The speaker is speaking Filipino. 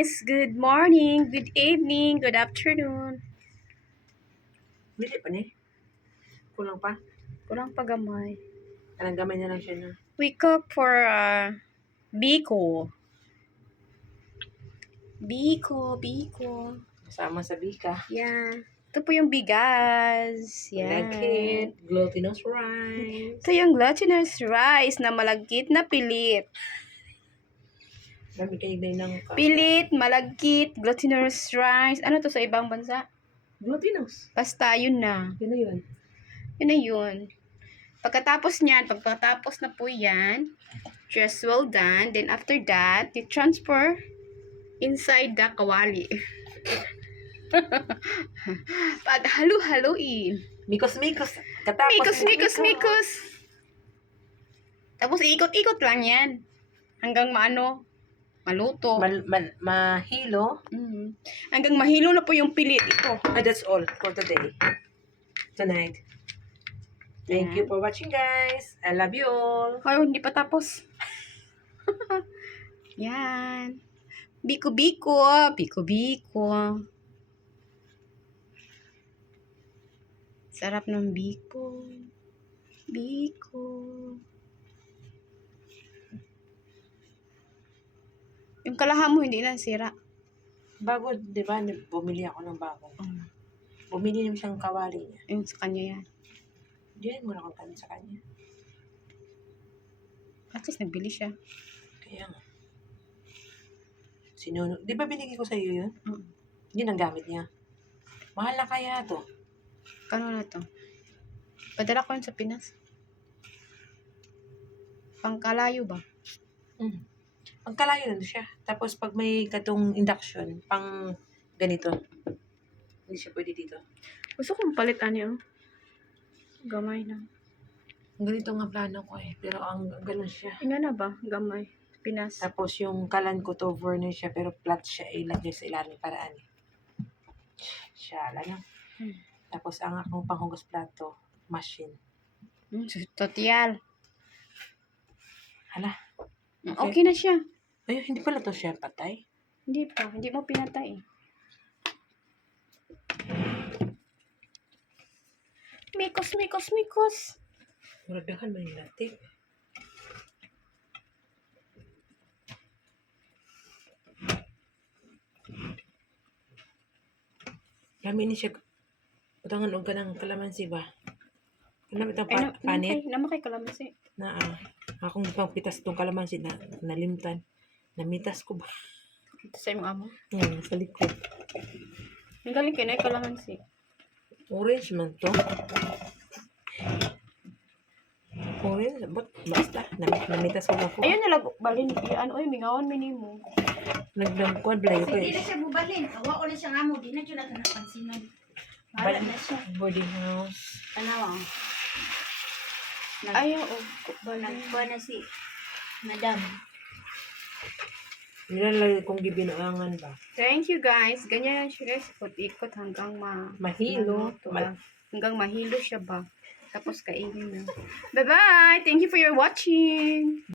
guys! Good morning, good evening, good afternoon. Dili pa ni. Kulang pa. Kulang pa gamay. Anong gamay na lang siya na. We cook for biko. Biko. Kasama sa bika. Yeah. Ito po yung bigas. Yan. Malagkit. Glutinous rice. Ito yung glutinous rice na malagkit na pilit. Dami kayo ng Pilit, malagkit, glutinous rice. Ano to sa ibang bansa? Glutinous. Basta yun na. Yun na yun. Yun na yun. Pagkatapos na po yan, just well done. Then after that, you transfer inside the kawali. Pag halu-haluin. Mikos. Katapos. Mikos. Tapos ikot-ikot lang yan. Hanggang maluto. Mahilo. Hanggang mahilo na po yung pilit. Ito. That's all for today. Tonight. Thank you for watching, guys. I love you all. Ay, hindi pa tapos. Yan. Biko. Sarap ng biko. Yung kalaham mo, hindi na sira. Bago, di ba, bumili ako ng bago. Bumili naman siyang kawali niya. Yung sa kanya yan. Diyan mo na kung sa kanya. At least nagbili siya. Kaya nga. Di ba binigay ko sa iyo yun? Yun ang gamit niya. Mahal na kaya to. Kano na to? Padala ko yun sa Pinas. Pangkalayo ba? Pangkalayo na siya. Tapos pag may katong induction, pang ganito. Hindi siya pwede dito. Gusto kong palit ano. Gamay na. Ganito nga plano ko eh. Pero ang ganun siya. Ina na ba? Gamay. Pinas. Tapos yung kalan ko to burner siya pero flat siya ilagay sa ilalim paraan eh. Siya lang. Tapos ang akong panghugas plato, machine. Totial. Hala. Okay na siya. Ay, hindi pala to siya patay. Hindi pa. Hindi mo pinatay eh. Mikos. Muragahan man yung latik. Dami ni siya. Utangan og kanang kalamansi ba? Kanang itang panit. Namakay kalamansi. Akong pagpitas itong kalamansi na nalimtan. Namitas ko ba? Ito sa imong amo. Sa likod. Ang galing kayo na yung kalamansi. Orange man to. Orange? Basta. Namitas ko ako. Ayun nalag balin. Ano ay mingawan minimo. Nagdamkod blay ko Hindi na siya bubalin. Awa ko na siya nga mo. Di na siya natin napansinan. Bahala na siya. Boarding house. Ano? Ayaw o. Nagkuha na si Madam. Nilalagay kong gibinoangan ba? Thank you guys. Ganyan yan siya guys. Ikot hanggang Mahilo. Hanggang mahilo siya ba. Tapos kainin na. Bye-bye. Thank you for your watching.